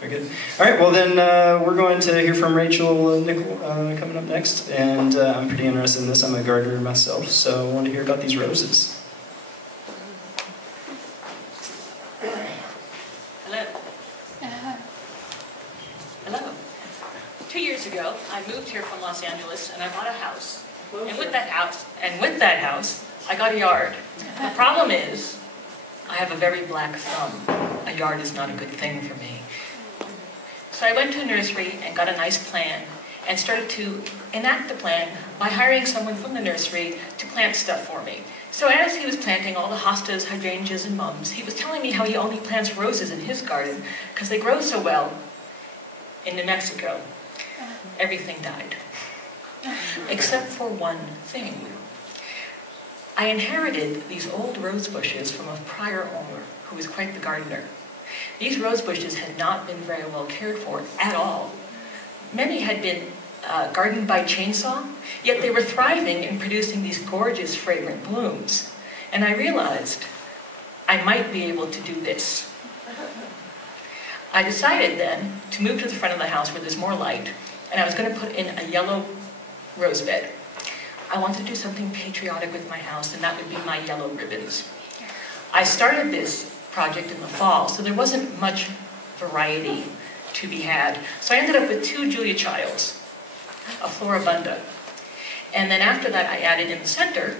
Very good. All right, well then we're going to hear from Rachel Nickel coming up next, and I'm pretty interested in this. I'm a gardener myself, so I want to hear about these roses. Hello. Hello. 2 years ago, I moved here from Los Angeles, and I bought a house. And with that house, I got a yard. The problem is, I have a very black thumb. A yard is not a good thing for me. So I went to a nursery and got a nice plan and started to enact the plan by hiring someone from the nursery to plant stuff for me. So as he was planting all the hostas, hydrangeas, and mums, he was telling me how he only plants roses in his garden because they grow so well in New Mexico. Everything died. Except for one thing. I inherited these old rose bushes from a prior owner who was quite the gardener. These rose bushes had not been very well cared for at all. Many had been gardened by chainsaw, yet they were thriving in producing these gorgeous, fragrant blooms. And I realized I might be able to do this. I decided then to move to the front of the house where there's more light, and I was going to put in a yellow rose bed. I wanted to do something patriotic with my house, and that would be my yellow ribbons. I started this project in the fall, so there wasn't much variety to be had. So I ended up with 2 Julia Childs, a Floribunda. And then after that, I added in the center,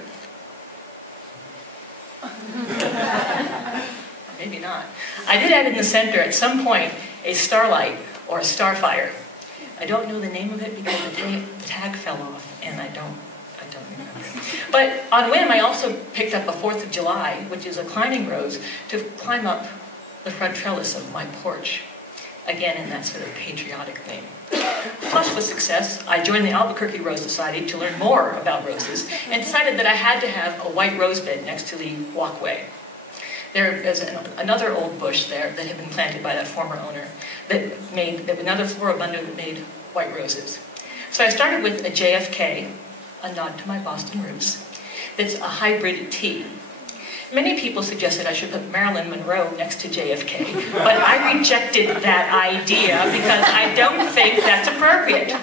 maybe not. I did add in the center at some point a starlight or a starfire. I don't know the name of it because the tag fell off, and I don't remember. But on whim, I also picked up a 4th of July, which is a climbing rose, to climb up the front trellis of my porch. Again, in that sort of patriotic thing. Flush with success, I joined the Albuquerque Rose Society to learn more about roses, and decided that I had to have a white rose bed next to the walkway. There is another old bush there that had been planted by that former owner that made another Floribunda that made white roses. So I started with a JFK, a nod to my Boston roots, that's a hybrid tea. Many people suggested I should put Marilyn Monroe next to JFK, but I rejected that idea because I don't think that's appropriate.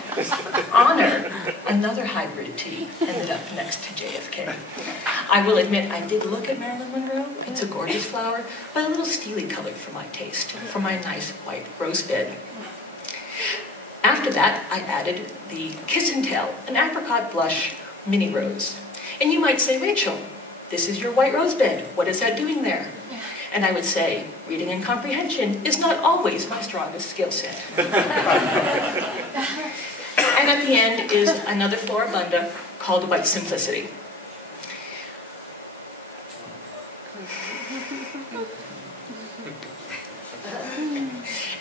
Honor, another hybrid tea, ended up next to JFK. I will admit, I did look at Marilyn Monroe. It's a gorgeous flower, but a little steely colored for my taste, for my nice white rose bed. After that, I added the Kiss and Tell, an apricot blush mini rose. And you might say, Rachel, this is your white rose bed. What is that doing there? And I would say, reading and comprehension is not always my strongest skill set. And at the end is another Floribunda called White Simplicity.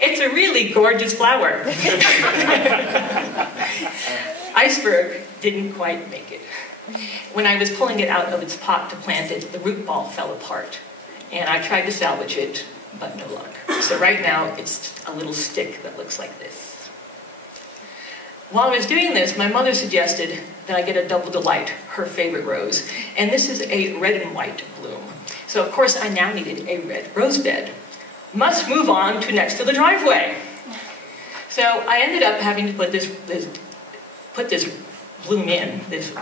It's a really gorgeous flower. Iceberg didn't quite make it. When I was pulling it out of its pot to plant it, the root ball fell apart. And I tried to salvage it, but no luck. So right now, it's a little stick that looks like this. While I was doing this, my mother suggested that I get a Double Delight, her favorite rose. And this is a red and white bloom. So of course, I now needed a red rose bed. Must move on to next to the driveway. So I ended up having to put this bloom in, this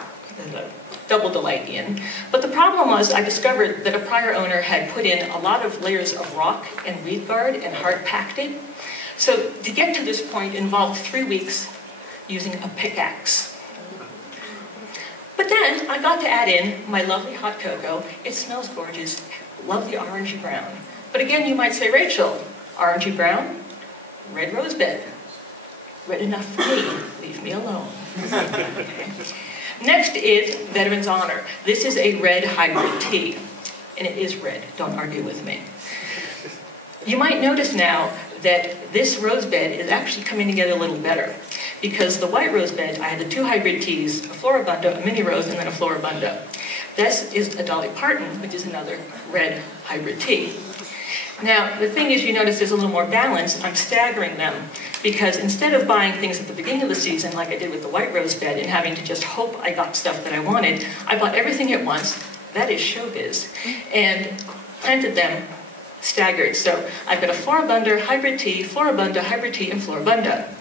Double Delight in. But the problem was I discovered that a prior owner had put in a lot of layers of rock and weed guard and hard packed it. So to get to this point involved 3 weeks using a pickaxe. But then I got to add in my lovely hot cocoa. It smells gorgeous, lovely orangey brown. But again, you might say, Rachel, orangey brown, red rose bed. Red enough for me, leave me alone. Okay. Next is Veteran's Honor. This is a red hybrid tea, and it is red, don't argue with me. You might notice now that this rose bed is actually coming together a little better, because the white rose bed, I had the 2 hybrid teas, a Floribunda, a mini rose, and then a Floribunda. This is a Dolly Parton, which is another red hybrid tea. Now, the thing is, you notice there's a little more balance. I'm staggering them, because instead of buying things at the beginning of the season, like I did with the white rose bed, and having to just hope I got stuff that I wanted, I bought everything at once, that is showbiz, and planted them staggered. So I've got a Floribunda, Hybrid T, Floribunda, Hybrid T, and Floribunda.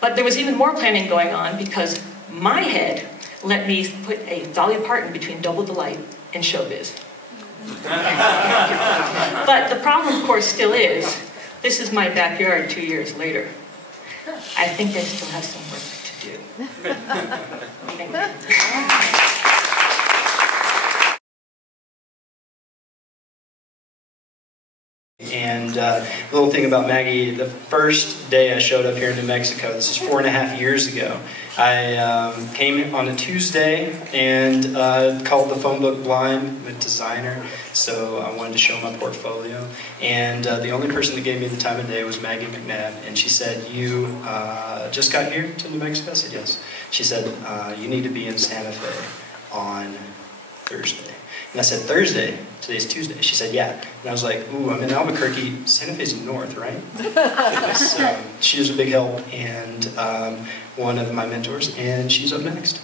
But there was even more planning going on because my head let me put a Dolly Parton between Double Delight and Showbiz. But the problem, of course, still is, this is my backyard 2 years later. I think I still have some work to do. Thank you. And a little thing about Maggie, the first day I showed up here in New Mexico, this is 4.5 years ago, I came on a Tuesday and called the phone book blind with designer, so I wanted to show my portfolio. And the only person that gave me the time of day was Maggie McNabb, and she said, "You just got here to New Mexico?" I said, "Yes." She said, "You need to be in Santa Fe on Thursday." And I said, "Thursday? Today's Tuesday." She said, "Yeah." And I was like, "Ooh, I'm in Albuquerque. Santa Fe's north, right?" So she was a big help and one of my mentors, and she's up next.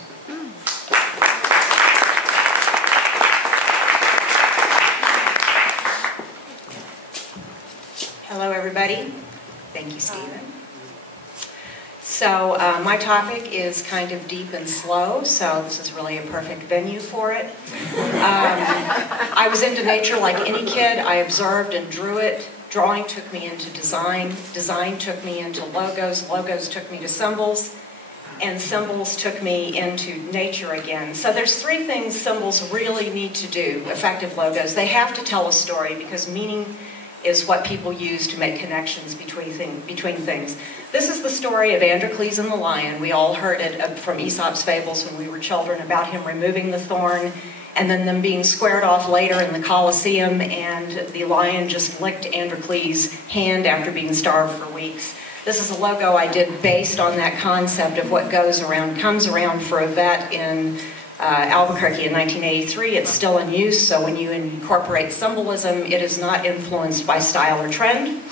Hello, everybody. Thank you, Stephen. So my topic is kind of deep and slow, so this is really a perfect venue for it. I was into nature like any kid. I observed and drew it. Drawing took me into design. Design took me into logos. Logos took me to symbols. And symbols took me into nature again. So there's three things symbols really need to do, effective logos. They have to tell a story because meaning is what people use to make connections between things. This is the story of Androcles and the lion. We all heard it from Aesop's fables when we were children about him removing the thorn and then them being squared off later in the Colosseum, and the lion just licked Androcles' hand after being starved for weeks. This is a logo I did based on that concept of what goes around comes around for a vet in Albuquerque in 1983. It's still in use, so when you incorporate symbolism, it is not influenced by style or trend.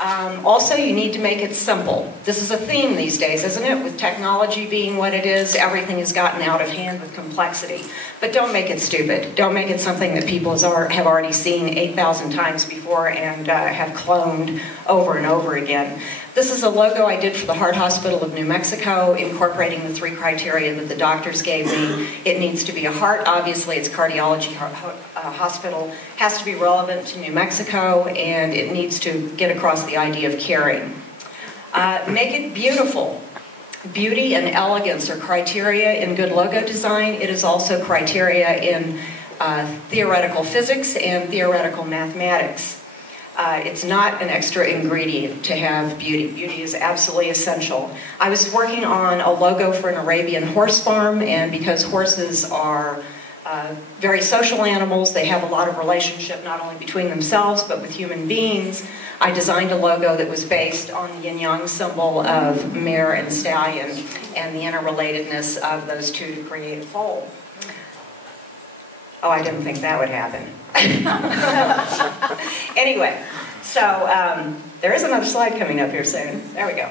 Also, you need to make it simple. This is a theme these days, isn't it? With technology being what it is, everything has gotten out of hand with complexity. But don't make it stupid. Don't make it something that people have already seen 8,000 times before and have cloned over and over again. This is a logo I did for the Heart Hospital of New Mexico, incorporating the three criteria that the doctors gave me. It needs to be a heart, obviously it's a cardiology hospital, has to be relevant to New Mexico, and it needs to get across the idea of caring. Make it beautiful. Beauty and elegance are criteria in good logo design. It is also criteria in theoretical physics and theoretical mathematics. It's not an extra ingredient to have beauty. Beauty is absolutely essential. I was working on a logo for an Arabian horse farm, and because horses are very social animals, they have a lot of relationship not only between themselves but with human beings. I designed a logo that was based on the yin-yang symbol of mare and stallion and the interrelatedness of those two to create a foal. Oh, I didn't think that would happen. Anyway, so there is another slide coming up here soon. There we go.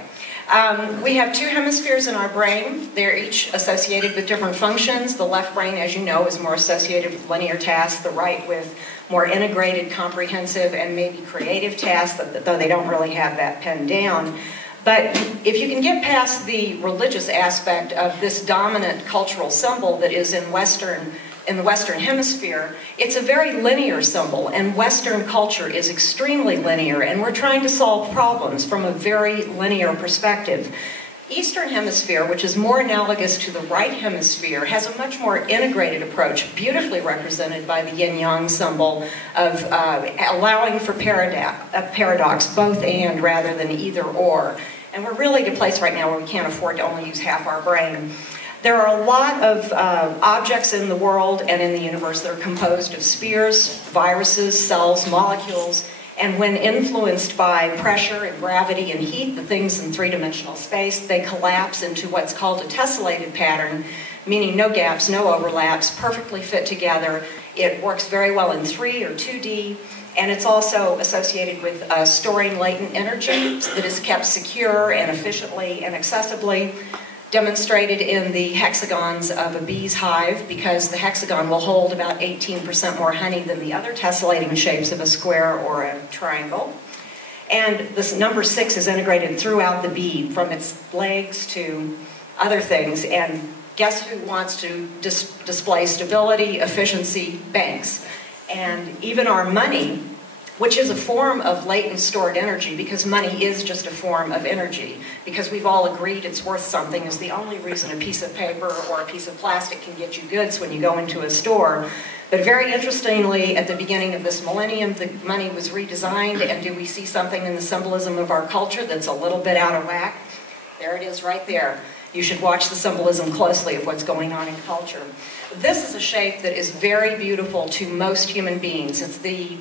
We have two hemispheres in our brain. They're each associated with different functions. The left brain, as you know, is more associated with linear tasks. The right with more integrated, comprehensive, and maybe creative tasks, though they don't really have that pinned down. But if you can get past the religious aspect of this dominant cultural symbol that is in the Western Hemisphere, it's a very linear symbol, and Western culture is extremely linear, and we're trying to solve problems from a very linear perspective. Eastern Hemisphere, which is more analogous to the right hemisphere, has a much more integrated approach, beautifully represented by the yin-yang symbol of allowing for paradox, both and rather than either or. And we're really at a place right now where we can't afford to only use half our brain. There are a lot of objects in the world and in the universe that are composed of spheres, viruses, cells, molecules, and when influenced by pressure and gravity and heat, the things in three-dimensional space, they collapse into what's called a tessellated pattern, meaning no gaps, no overlaps, perfectly fit together. It works very well in 3 or 2D, and it's also associated with storing latent energy that is kept secure and efficiently and accessibly. demonstrated in the hexagons of a bee's hive, because the hexagon will hold about 18% more honey than the other tessellating shapes of a square or a triangle. And this number 6 is integrated throughout the bee, from its legs to other things. And guess who wants to display stability, efficiency? Banks. And even our money, which is a form of latent stored energy, because money is just a form of energy, because we've all agreed it's worth something, is the only reason a piece of paper or a piece of plastic can get you goods when you go into a store. But very interestingly, at the beginning of this millennium, the money was redesigned, and do we see something in the symbolism of our culture that's a little bit out of whack? There it is right there. You should watch the symbolism closely of what's going on in culture. This is a shape that is very beautiful to most human beings. It's the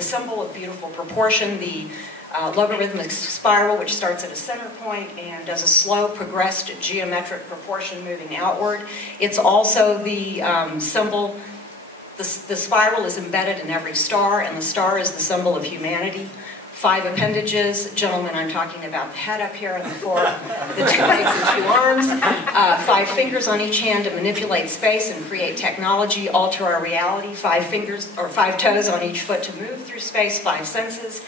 symbol of beautiful proportion, the logarithmic spiral, which starts at a center point and does a slow, progressed geometric proportion moving outward. It's also the symbol, the spiral is embedded in every star, and the star is the symbol of humanity. 5 appendages. Gentlemen, I'm talking about the head up here and the 4, the 2 legs and 2 arms. 5 fingers on each hand to manipulate space and create technology, alter our reality. 5 fingers or 5 toes on each foot to move through space. 5 senses.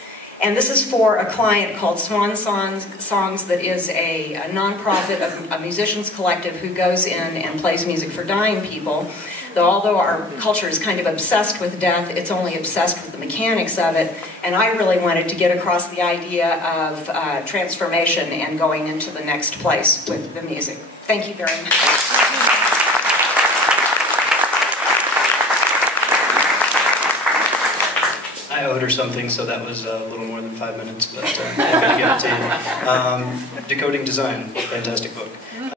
And this is for a client called Swan Songs, that is a nonprofit, a musicians collective who goes in and plays music for dying people. Though although our culture is kind of obsessed with death, it's only obsessed with the mechanics of it. And I really wanted to get across the idea of transformation and going into the next place with the music. Thank you very much. I owed her something, so that was a little more than 5 minutes, but I'm going to give it to you. Decoding Design, fantastic book.